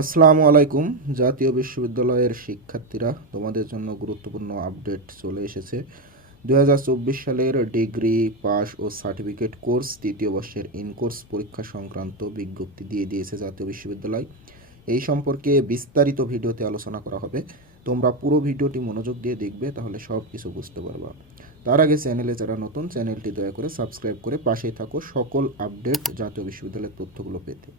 আসসালামু আলাইকুম। জাতীয় বিশ্ববিদ্যালয়ের শিক্ষার্থীরা, তোমাদের জন্য গুরুত্বপূর্ণ আপডেট চলে এসেছে। 2024 সালের ডিগ্রি পাস ও সার্টিফিকেট কোর্স তৃতীয় বর্ষের ইনকোর্স পরীক্ষা সংক্রান্ত বিজ্ঞপ্তি দিয়ে দিয়েছে জাতীয় বিশ্ববিদ্যালয়। এই সম্পর্কে বিস্তারিত ভিডিওতে আলোচনা করা হবে। তোমরা পুরো ভিডিওটি মনোযোগ দিয়ে দেখবে, তাহলে সব কিছু বুঝতে পারবা। তার আগে চ্যানেলে যারা নতুন, চ্যানেলটি দয়া করে সাবস্ক্রাইব করে পাশেই থাকো সকল আপডেট জাতীয় বিশ্ববিদ্যালয়ের তথ্যগুলো পেতে।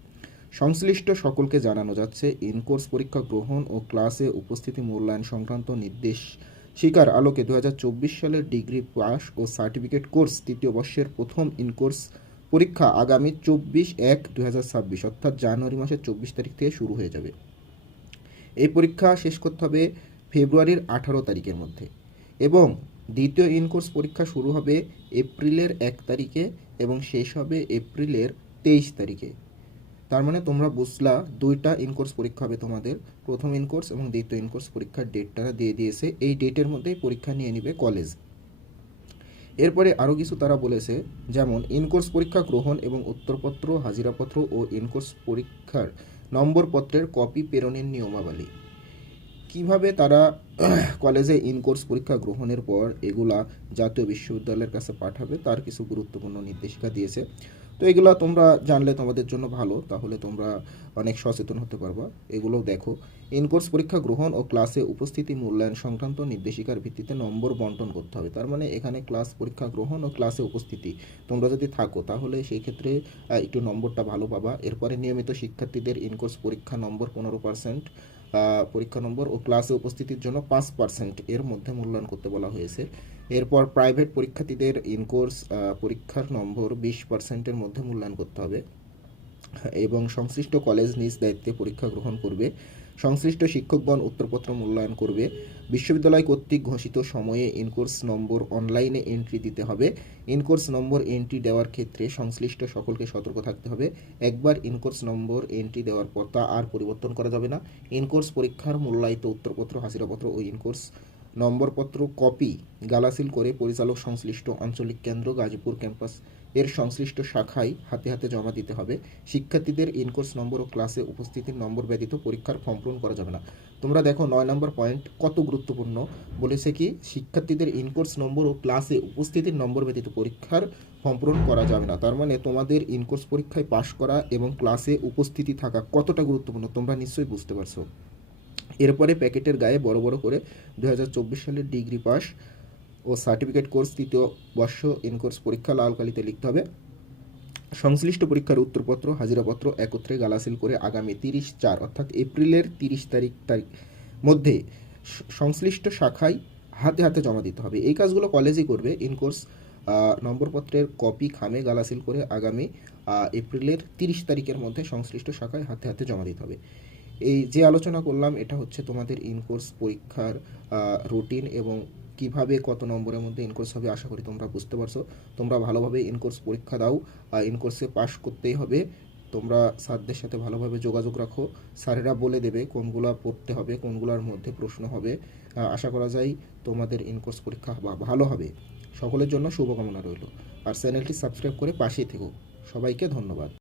সংশ্লিষ্ট সকলকে জানানো যাচ্ছে, ইনকোর্স পরীক্ষা গ্রহণ ও ক্লাসে উপস্থিতি মূল্যায়ন সংক্রান্ত নির্দেশিকার আলোকে 2024 সালের ডিগ্রি পাস ও সার্টিফিকেট কোর্স তৃতীয় বর্ষের প্রথম ইনকোর্স পরীক্ষা আগামী 24/1/2026 অর্থাৎ জানুয়ারি মাসের 24 তারিখ থেকে শুরু হয়ে যাবে। এই পরীক্ষা শেষ করতে হবে ফেব্রুয়ারির 18 তারিখের মধ্যে, এবং দ্বিতীয় ইনকোর্স পরীক্ষা শুরু হবে এপ্রিলের 1 তারিখে এবং শেষ হবে এপ্রিলের 23 তারিখে। তার মানে তোমরা বুঝলা, দুইটা ইনকোর্স পরীক্ষা হবে তোমাদের। প্রথম ইনকোর্স এবং দ্বিতীয় ইনকোর্স পরীক্ষার ডেটটা দিয়ে দিয়েছে। এই ডেটের মধ্যেই পরীক্ষা নিয়ে নিবে কলেজ। এরপরে আরও কিছু তারা বলেছে, যেমন ইনকোর্স পরীক্ষা গ্রহণ এবং উত্তরপত্র, হাজিরাপত্র ও ইনকোর্স পরীক্ষার নম্বরপত্রের কপি প্রেরণের নিয়মাবলী। কিভাবে তারা কলেজে ইনকোর্স পরীক্ষা গ্রহণের পর এগুলা জাতীয় বিশ্ববিদ্যালয়ের কাছে পাঠাবে, তার কিছু গুরুত্বপূর্ণ নির্দেশিকা দিয়েছে। তো এগুলো তোমরা জানলে তোমাদের জন্য ভালো, তাহলে তোমরা অনেক সচেতন হতে পারবা। এগুলোও দেখো। ইনকোর্স পরীক্ষা গ্রহণ ও ক্লাসে উপস্থিতি মূল্যায়ন সংক্রান্ত নির্দেশিকার ভিত্তিতে নম্বর বন্টন করতে হবে। তার মানে এখানে ক্লাস পরীক্ষা গ্রহণ ও ক্লাসে উপস্থিতি তোমরা যদি থাকো, তাহলে সেই ক্ষেত্রে একটু নম্বরটা ভালো পাবা। এরপরে নিয়মিত শিক্ষার্থীদের ইনকোর্স পরীক্ষা নম্বর 15%, পরীক্ষা নম্বর ও ক্লাসে উপস্থিতির জন্য 5% এর মধ্যে মূল্যায়ন করতে বলা হয়েছে। এরপর প্রাইভেট পরীক্ষার্থীদের ইনকোর্স পরীক্ষার নম্বর 20%-এর মধ্যে মূল্যায়ন করতে হবে, এবং সংশ্লিষ্ট কলেজ নিজ দায়িত্বে পরীক্ষা গ্রহণ করবে। সংশ্লিষ্ট শিক্ষকগণ উত্তরপত্র মূল্যায়ন করবে। বিশ্ববিদ্যালয় কর্তৃক ঘোষিত সময়ে ইনকোর্স নম্বর অনলাইনে এন্ট্রি দিতে হবে। ইনকোর্স নম্বর এন্ট্রি দেওয়ার ক্ষেত্রে সংশ্লিষ্ট সকলকে সতর্ক থাকতে হবে। একবার ইনকোর্স নম্বর এন্ট্রি দেওয়ার পর তা আর পরিবর্তন করা যাবে না। ইনকোর্স পরীক্ষার মূল্যায়িত উত্তরপত্র, হাজিরাপত্র ও ইনকোর্স নম্বরপত্র কপি গালাসিল করে পরিচালক সংশ্লিষ্ট আঞ্চলিক কেন্দ্র গাজীপুর ক্যাম্পাস এর সংশ্লিষ্ট শাখায় হাতে হাতে জমা দিতে হবে। শিক্ষার্থীদের ইনকোর্স নম্বর ও ক্লাসে উপস্থিতির নম্বর ব্যতীত পরীক্ষার ফর্ম পূরণ করা যাবে না। তোমরা দেখো 9 নম্বর পয়েন্ট কত গুরুত্বপূর্ণ। বলেছে কি, শিক্ষার্থীদের ইনকোর্স নম্বর ও ক্লাসে উপস্থিতির নম্বর ব্যতীত পরীক্ষার ফর্ম পূরণ করা যাবে না। তার মানে তোমাদের ইনকোর্স পরীক্ষায় পাশ করা এবং ক্লাসে উপস্থিতি থাকা কতটা গুরুত্বপূর্ণ তোমরা নিশ্চয়ই বুঝতে পারছো। এরপরে প্যাকেটের গায়ে বড় বড় করে 2024 সালের ডিগ্রি পাস ও সার্টিফিকেট কোর্স তৃতীয় বর্ষ ইনকোর্স পরীক্ষা লাল কালিতে লিখতে হবে। সংশ্লিষ্ট পরীক্ষার উত্তরপত্র, হাজিরাপত্র একত্রে গালাসিল করে আগামী 30/4 অর্থাৎ এপ্রিলের 30 তারিখ মধ্যে সংশ্লিষ্ট শাখায় হাতে হাতে জমা দিতে হবে। এই কাজগুলো কলেজই করবে। ইনকোর্স নম্বরপত্রের কপি খামে গালাসিল করে আগামী এপ্রিলের 30 তারিখের মধ্যে সংশ্লিষ্ট শাখায় হাতে হাতে জমা দিতে হবে। এই যে আলোচনা করলাম, এটা হচ্ছে তোমাদের ইনকোর্স পরীক্ষার রুটিন এবং কিভাবে কত নম্বরের মধ্যে ইনকোর্স হবে। আশা করি তোমরা বুঝতে পারছো। তোমরা ভালোভাবে ইনকোর্স পরীক্ষা দাও, ইনকোর্সে পাশ করতেই হবে। তোমরা স্যারদের সাথে ভালোভাবে যোগাযোগ রাখো। স্যারেরা বলে দেবে কোনগুলো পড়তে হবে, কোনগুলোর মধ্যে প্রশ্ন হবে। আশা করা যায় তোমাদের ইনকোর্স পরীক্ষা ভালো হবে। সকলের জন্য শুভকামনা রইল। আর চ্যানেলটি সাবস্ক্রাইব করে পাশেই থেকো। সবাইকে ধন্যবাদ।